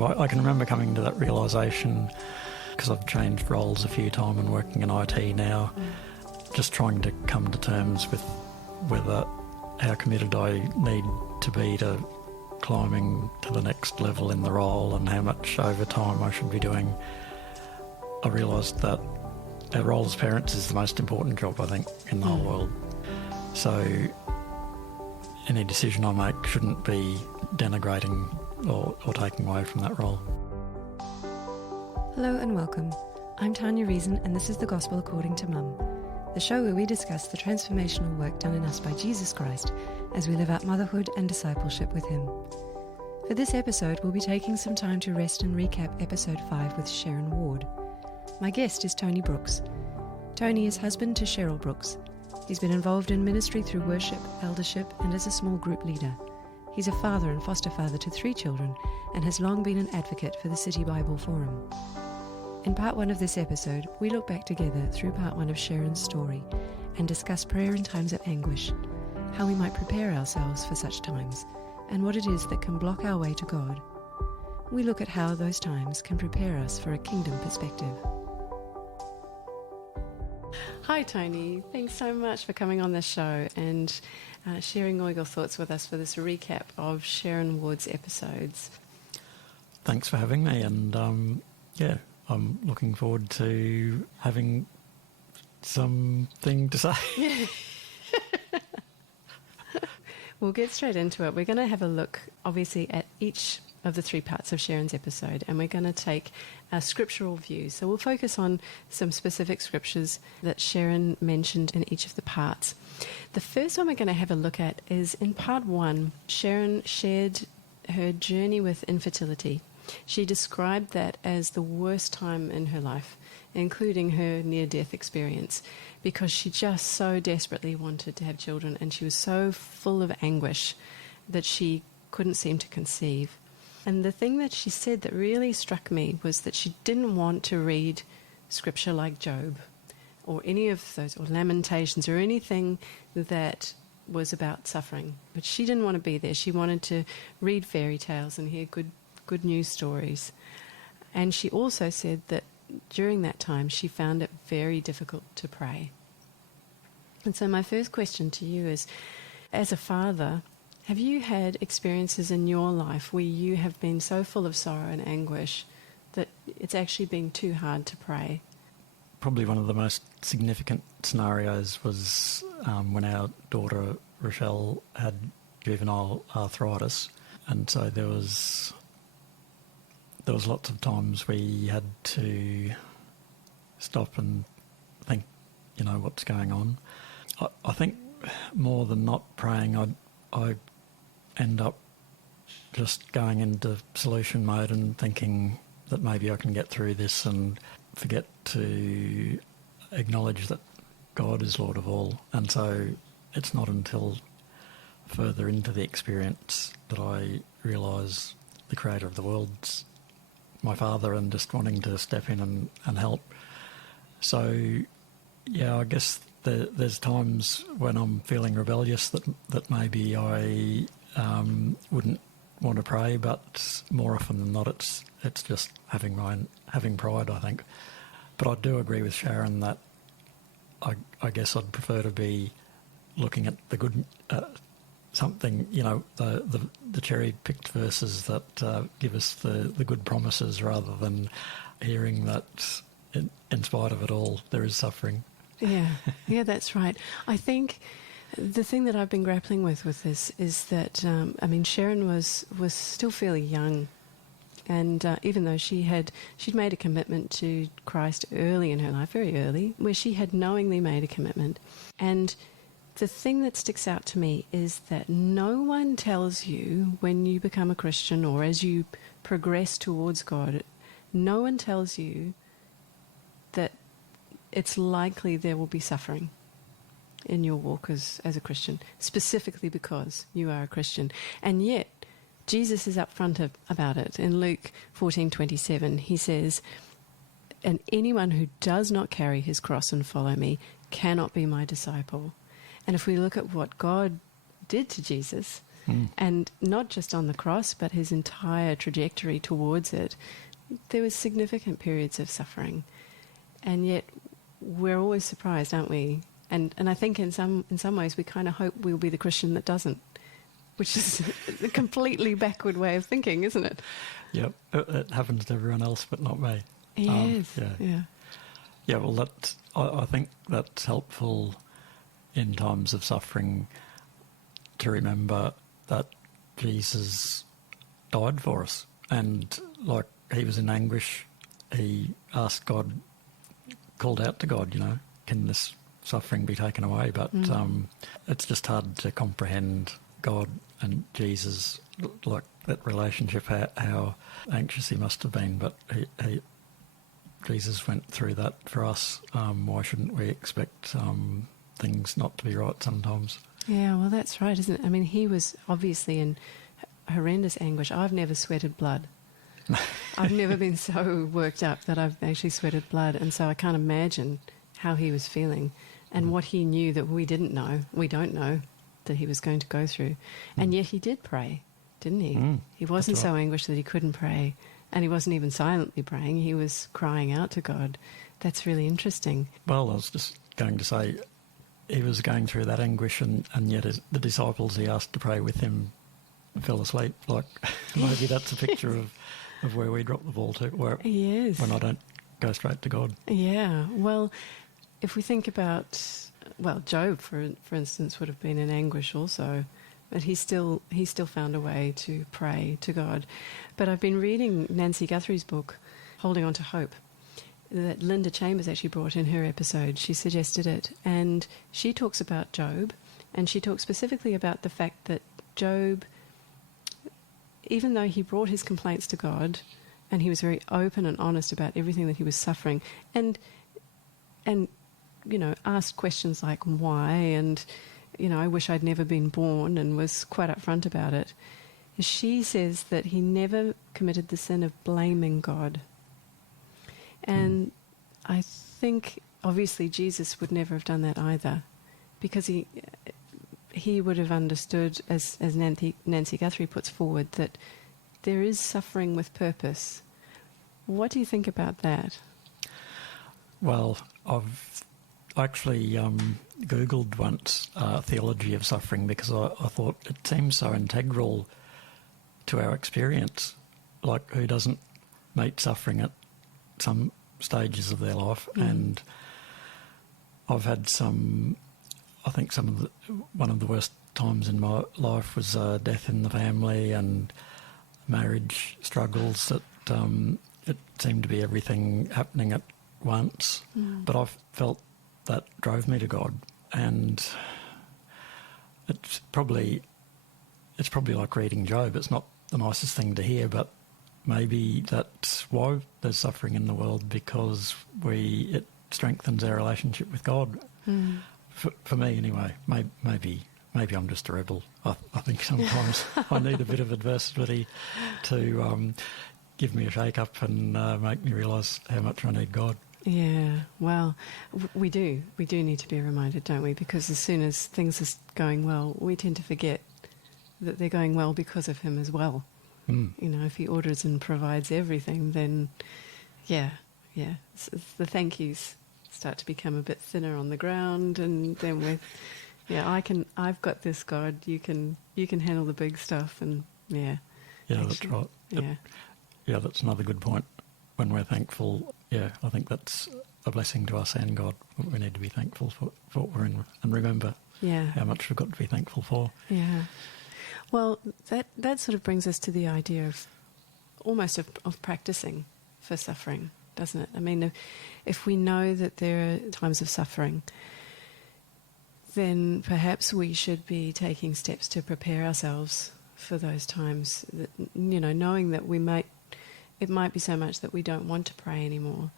I can remember coming to that realisation, because I've changed roles a few times and working in IT now, just trying to come to terms with whether how committed I need to be to climbing to the next level in the role and how much overtime I should be doing. I realised that our role as parents is the most important job, I think, in the whole world. So any decision I make shouldn't be denigrating or taking away from that role. Hello and welcome. I'm Tanya Reason and this is The Gospel According to Mum, the show where we discuss the transformational work done in us by Jesus Christ as we live out motherhood and discipleship with Him. For this episode, we'll be taking some time to rest and recap episode 5 with Sharon Ward. My guest is Tony Brooks. Tony is husband to Cheryl Brooks. He's been involved in ministry through worship, eldership, and as a small group leader. He's a father and foster father to 3 children and has long been an advocate for the City Bible Forum. In part 1 of this episode, we look back together through part 1 of Sharon's story and discuss prayer in times of anguish, how we might prepare ourselves for such times, and what it is that can block our way to God. We look at how those times can prepare us for a kingdom perspective. Hi Tony, thanks so much for coming on this show and sharing all your thoughts with us for this recap of Sharon Ward's episodes. Thanks for having me, and I'm looking forward to having something to say. We'll get straight into it. We're going to have a look, obviously, at each of the 3 parts of Sharon's episode, and we're going to take a scriptural view. So we'll focus on some specific scriptures that Sharon mentioned in each of the parts. The first one we're going to have a look at is in part 1, Sharon shared her journey with infertility. She described that as the worst time in her life, including her near-death experience, because she just so desperately wanted to have children, and she was so full of anguish that she couldn't seem to conceive. And the thing that she said that really struck me was that she didn't want to read scripture like Job or any of those, or Lamentations, or anything that was about suffering. But she didn't want to be there. She wanted to read fairy tales and hear good news stories. And she also said that during that time she found it very difficult to pray. And so my first question to you is, as a father, have you had experiences in your life where you have been so full of sorrow and anguish that it's actually been too hard to pray? Probably one of the most significant scenarios was when our daughter Rochelle had juvenile arthritis, and so there was lots of times we had to stop and think, what's going on. I think more than not praying, I end up just going into solution mode and thinking that maybe I can get through this, and forget to acknowledge that God is Lord of all. And so it's not until further into the experience that I realise the creator of the world's my father, and just wanting to step in and help. So, I guess there's times when I'm feeling rebellious that maybe I wouldn't want to pray, but more often than not, it's just having pride, I think. But I do agree with Sharon that I guess I'd prefer to be looking at the good, something, the cherry-picked verses that give us the good promises, rather than hearing that in spite of it all, there is suffering. Yeah, that's right. I think the thing that I've been grappling with this is that, Sharon was still fairly young, and even though she'd made a commitment to Christ early in her life, very early, where she had knowingly made a commitment. And the thing that sticks out to me is that no one tells you when you become a Christian, or as you progress towards God, no one tells you that it's likely there will be suffering in your walk as a Christian, specifically because you are a Christian. And yet, Jesus is upfront about it. In Luke 14:27, he says, "And anyone who does not carry his cross and follow me cannot be my disciple." And if we look at what God did to Jesus, And not just on the cross, but his entire trajectory towards it, there was significant periods of suffering. And yet we're always surprised, aren't we? And I think in some ways we kind of hope we'll be the Christian that doesn't, which is a completely backward way of thinking, isn't it? Yep, it happens to everyone else, but not me. Yes. Yeah, well, I think that's helpful in times of suffering to remember that Jesus died for us. And like he was in anguish, he asked God, called out to God, can this suffering be taken away? But it's just hard to comprehend God and Jesus, like that relationship, how anxious he must have been. But Jesus went through that for us. Why shouldn't we expect things not to be right sometimes? Yeah, well, that's right, isn't it? I mean, he was obviously in horrendous anguish. I've never sweated blood. I've never been so worked up that I've actually sweated blood. And so I can't imagine how he was feeling and what he knew that we don't know that he was going to go through. And yet he did pray, didn't he? He wasn't so anguished that he couldn't pray. And he wasn't even silently praying. He was crying out to God. That's really interesting. Well, I was just going to say, he was going through that anguish, and yet the disciples he asked to pray with him fell asleep. Like, maybe that's a picture of where we drop the ball to, when I don't go straight to God. Yeah, well, if we think about, Job, for instance, would have been in anguish also, but he still found a way to pray to God. But I've been reading Nancy Guthrie's book, Holding On to Hope, that Linda Chambers actually brought in her episode. She suggested it, and she talks about Job, and she talks specifically about the fact that Job, even though he brought his complaints to God, and he was very open and honest about everything that he was suffering, and asked questions like why, and I wish I'd never been born, and was quite upfront about it. She says that he never committed the sin of blaming God. And I think, obviously, Jesus would never have done that either, because he would have understood, as Nancy Guthrie puts forward, that there is suffering with purpose. What do you think about that? Well, I've actually Googled once theology of suffering, because I thought it seems so integral to our experience. Like, who doesn't meet suffering at some stages of their life? And I've had one of the worst times in my life was death in the family and marriage struggles that it seemed to be everything happening at once. But I felt that drove me to God, and it's probably like reading Job. It's not the nicest thing to hear, but maybe that's why there's suffering in the world, because it strengthens our relationship with God. For me, anyway. Maybe I'm just a rebel. I think sometimes I need a bit of adversity to give me a shake-up and make me realise how much I need God. Yeah, well, we do. We do need to be reminded, don't we? Because as soon as things are going well, we tend to forget that they're going well because of him as well. If he orders and provides everything, then the thank yous start to become a bit thinner on the ground, and then I've got this, God, you can handle the big stuff, and that's right. That's another good point. When we're thankful, I think that's a blessing to us and God. We need to be thankful for what we're in, and remember how much we've got to be thankful for. Yeah. Well, that sort of brings us to the idea of almost of practicing for suffering, doesn't it? I mean, if we know that there are times of suffering, then perhaps we should be taking steps to prepare ourselves for those times, knowing that it might be so much that we don't want to pray anymore.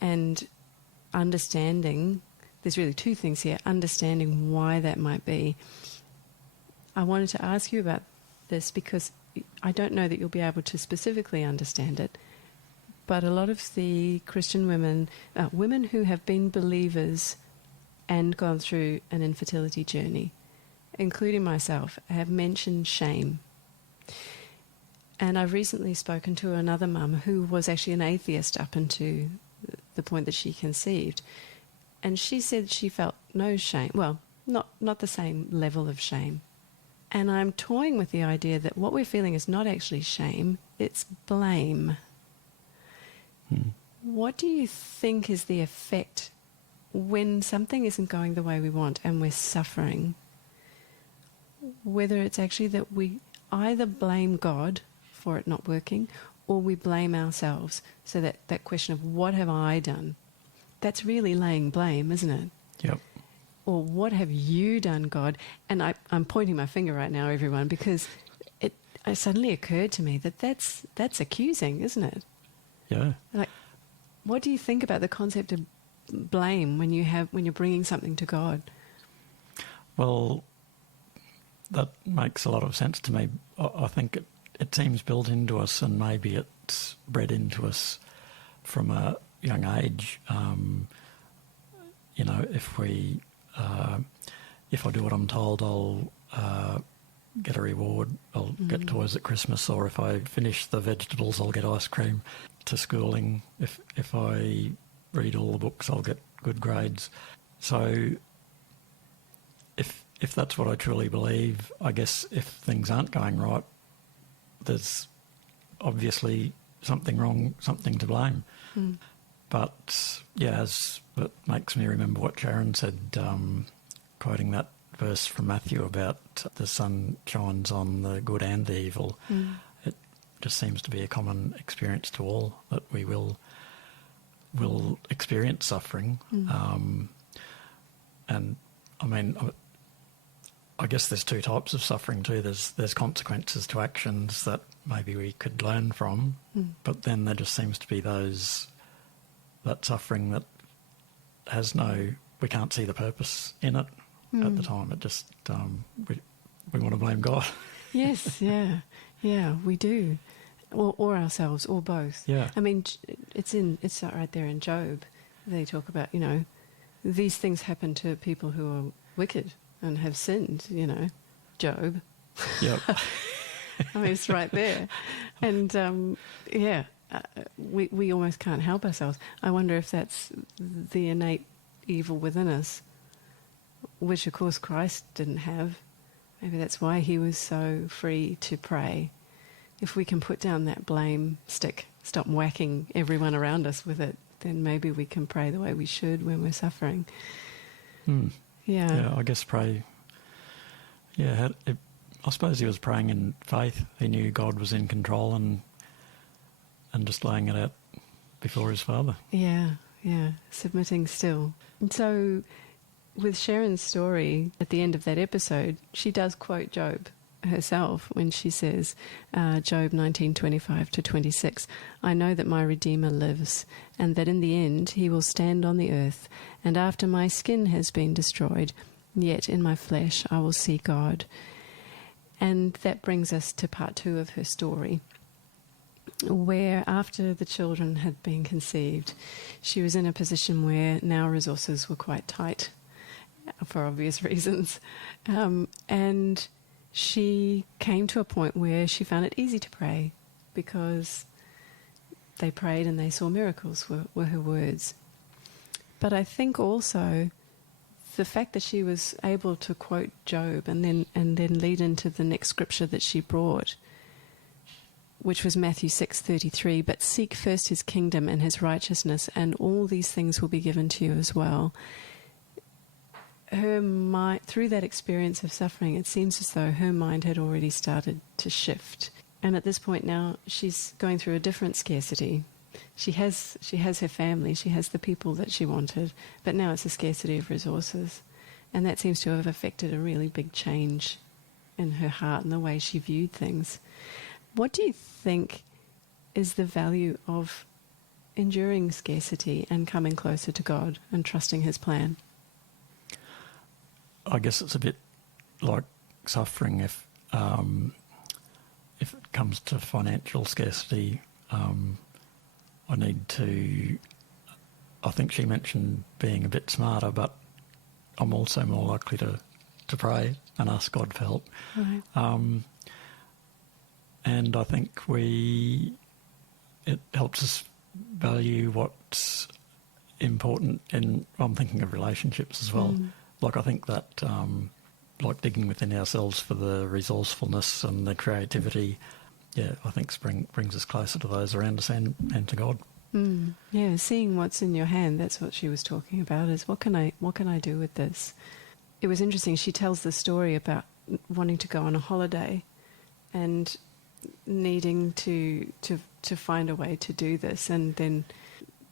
And understanding, there's really two things here, understanding why that might be. I wanted to ask you about this because I don't know that you'll be able to specifically understand it, but a lot of the Christian women who have been believers and gone through an infertility journey, including myself, have mentioned shame. And I've recently spoken to another mum who was actually an atheist up until the point that she conceived. And she said she felt no shame. Well, not the same level of shame. And I'm toying with the idea that what we're feeling is not actually shame, it's blame. What do you think is the effect when something isn't going the way we want and we're suffering? Whether it's actually that we either blame God for it not working or we blame ourselves. So that question of what have I done? That's really laying blame, isn't it? Yep. Or what have you done, God? And I'm pointing my finger right now, everyone, because it suddenly occurred to me that that's accusing, isn't it? Yeah. Like, what do you think about the concept of blame when you're bringing something to God? Well, that makes a lot of sense to me. I think it seems built into us, and maybe it's bred into us from a young age. If I do what I'm told, I'll get a reward. I'll get toys at Christmas, or if I finish the vegetables, I'll get ice cream. To schooling, if I read all the books, I'll get good grades. So if that's what I truly believe, I guess if things aren't going right, there's obviously something wrong, something to blame. But yeah, it makes me remember what Sharon said, quoting that verse from Matthew about the sun shines on the good and the evil. It just seems to be a common experience to all, that we will experience suffering. And I mean, I guess there's two types of suffering too. There's consequences to actions that maybe we could learn from, but then there just seems to be that suffering that has we can't see the purpose in it at the time. It just we want to blame God. Yes, yeah, we do, or ourselves, or both. Yeah. I mean, it's right there in Job. They talk about these things happen to people who are wicked and have sinned. Job. Yep. I mean, it's right there, and we almost can't help ourselves. I wonder if that's the innate evil within us, which of course Christ didn't have. Maybe that's why he was so free to pray. If we can put down that blame stick, stop whacking everyone around us with it, then maybe we can pray the way we should when we're suffering. Yeah, I guess pray. Yeah, I suppose he was praying in faith. He knew God was in control and just laying it out before his Father. Yeah, submitting still. And so with Sharon's story, at the end of that episode, she does quote Job herself when she says, Job 19:25-26, "I know that my Redeemer lives, and that in the end he will stand on the earth, and after my skin has been destroyed, yet in my flesh I will see God." And that brings us to part 2 of her story, where after the children had been conceived, she was in a position where now resources were quite tight for obvious reasons. And she came to a point where she found it easy to pray because they prayed and they saw miracles were her words. But I think also the fact that she was able to quote Job and then lead into the next scripture that she brought, which was Matthew 6:33, "But seek first his kingdom and his righteousness, and all these things will be given to you as well." Her mind, through that experience of suffering, it seems as though her mind had already started to shift. And at this point now, she's going through a different scarcity. She has her family, she has the people that she wanted, but now it's a scarcity of resources. And that seems to have affected a really big change in her heart and the way she viewed things. What do you think is the value of enduring scarcity and coming closer to God and trusting his plan? I guess it's a bit like suffering if it comes to financial scarcity. I think she mentioned being a bit smarter, but I'm also more likely to to pray and ask God for help. Right. And I think it helps us value what's important I'm thinking of relationships as well. Like I think that, like digging within ourselves for the resourcefulness and the creativity, I think brings us closer to those around us and to God. Yeah, seeing what's in your hand, that's what she was talking about, is what can I do with this? It was interesting, she tells the story about wanting to go on a holiday and needing to find a way to do this, and then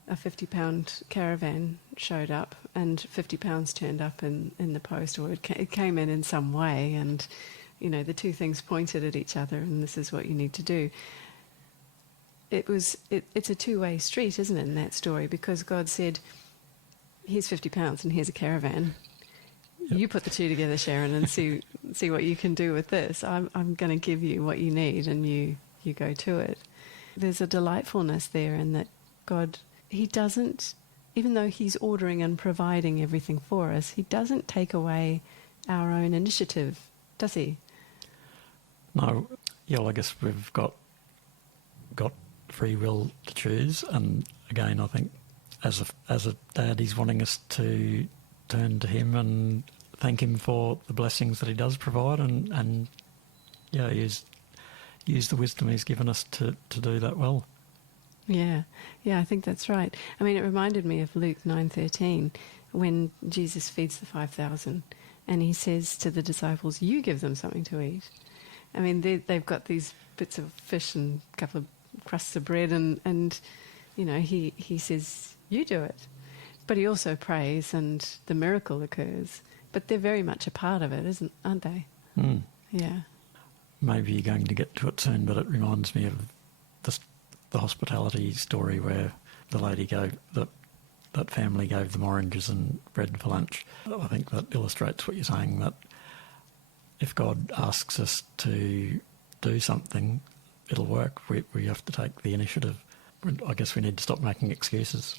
a £50 caravan showed up and £50 turned up in the post, or it came in some way, and the two things pointed at each other, and this is what you need to do. It's a two-way street, isn't it, in that story? Because God said, here's £50 and here's a caravan. Yep. You put the two together, Sharon, and see what you can do with this. I'm going to give you what you need, and you go to it. There's a delightfulness there in that God, he doesn't, even though he's ordering and providing everything for us, he doesn't take away our own initiative, does he? No. Yeah, well, I guess we've got free will to choose, and again, I think as a dad, he's wanting us to turn to him and thank him for the blessings that he does provide, and use the wisdom he's given us to do that well. Yeah, I think that's right. I mean, it reminded me of Luke 9:13 when Jesus feeds the 5,000, and he says to the disciples, "You give them something to eat." I mean, they've got these bits of fish and a couple of crusts of bread, and he says, "You do it." But he also prays, and the miracle occurs. But they're very much a part of it, aren't they? Yeah. Maybe you're going to get to it soon, but it reminds me of the hospitality story where the lady that family gave them oranges and bread for lunch. I think that illustrates what you're saying, that if God asks us to do something, it'll work. We have to take the initiative. I guess we need to stop making excuses.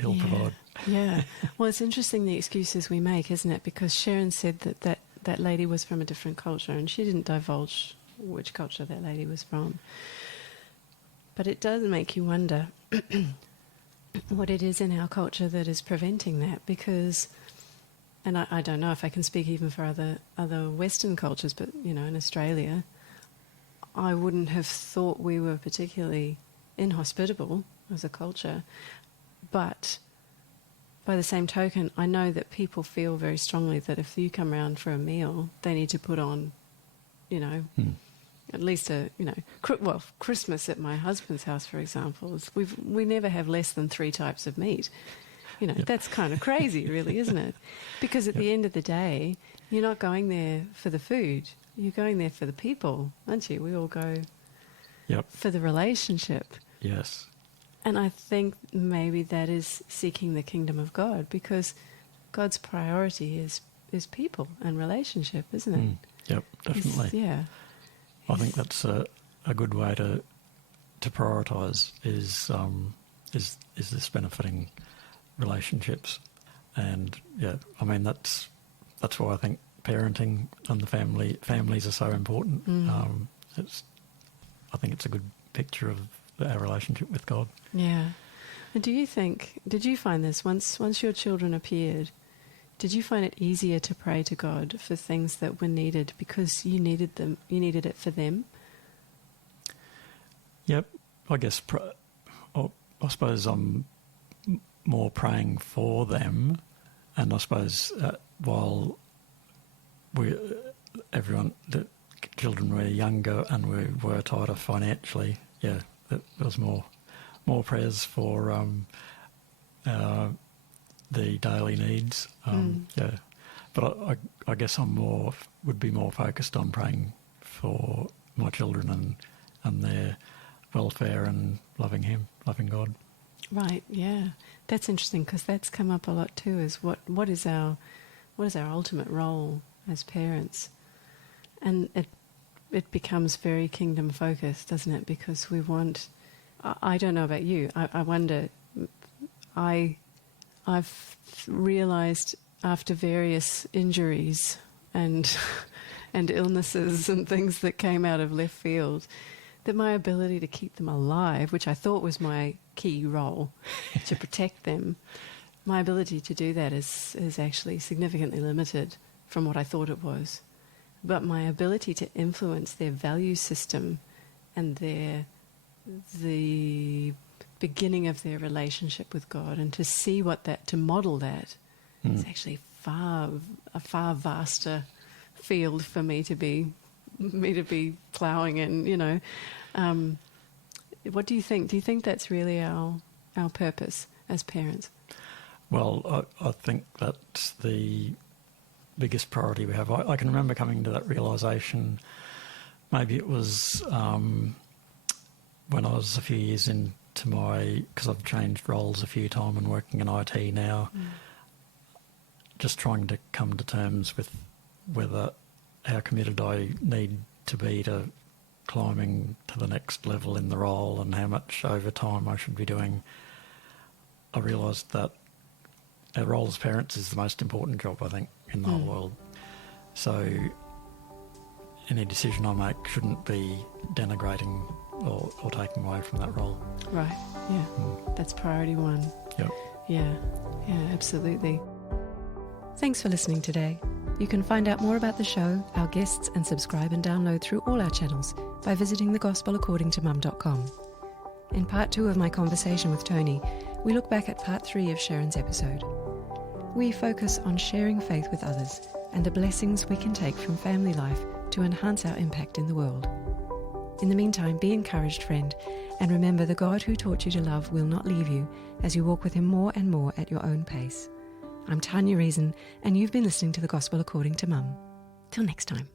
He'll provide. Yeah. Well, it's interesting the excuses we make, isn't it? Because Sharon said that lady was from a different culture, and she didn't divulge which culture that lady was from. But it does make you wonder what it is in our culture that is preventing that, because, and I don't know if I can speak even for other Western cultures, but, in Australia, I wouldn't have thought we were particularly inhospitable as a culture. But by the same token, I know that people feel very strongly that if you come round for a meal, they need to put on, at least Christmas at my husband's house, for example, we never have less than 3 types of meat. That's kind of crazy, really, isn't it? Because at the end of the day, you're not going there for the food. You're going there for the people, aren't you? We all go for the relationship. Yes. And I think maybe that is seeking the kingdom of God, because God's priority is people and relationship, isn't it? Yep, definitely. I think that's a good way to prioritise is this benefiting relationships, and I mean that's why I think parenting and the families are so important. I think it's a good picture of our relationship with God. Yeah. And did you find this once your children appeared? Did you find it easier to pray to God for things that were needed because you needed them? You needed it for them? Yep. I guess I suppose I'm more praying for them, and I suppose while the children were younger and we were tighter financially, there was more prayers for the daily needs. But I guess would be more focused on praying for my children and their welfare and loving Him, loving God. Right. Yeah, that's interesting, because that's come up a lot too. Is what is our ultimate role as parents, and it becomes very kingdom focused, doesn't it? Because we want. I don't know about you. I wonder. I've realised after various injuries and and illnesses and things that came out of left field, that my ability to keep them alive, which I thought was my key role, to protect them, my ability to do that is actually significantly limited from what I thought it was. But my ability to influence their value system and the beginning of their relationship with God, and to see to model that, is actually a far vaster field for me to be ploughing in. What do you think? Do you think that's really our purpose as parents? Well, I think that's the biggest priority we have. I can remember coming to that realisation, maybe it was when I was a few years into because I've changed roles a few times and working in IT now, just trying to come to terms with how committed I need to be to climbing to the next level in the role and how much overtime I should be doing. I realised that our role as parents is the most important job, I think, in the whole world. So any decision I make shouldn't be denigrating or taking away from that role. Right, yeah. That's priority one. Yep. Yeah, absolutely. Thanks for listening today. You can find out more about the show, our guests, and subscribe and download through all our channels by visiting thegospelaccordingtomum.com. In part 2 of my conversation with Tony, we look back at part 3 of Sharon's episode. We focus on sharing faith with others and the blessings we can take from family life to enhance our impact in the world. In the meantime, be encouraged, friend, and remember the God who taught you to love will not leave you as you walk with him more and more at your own pace. I'm Tanya Reason, and you've been listening to The Gospel According to Mum. Till next time.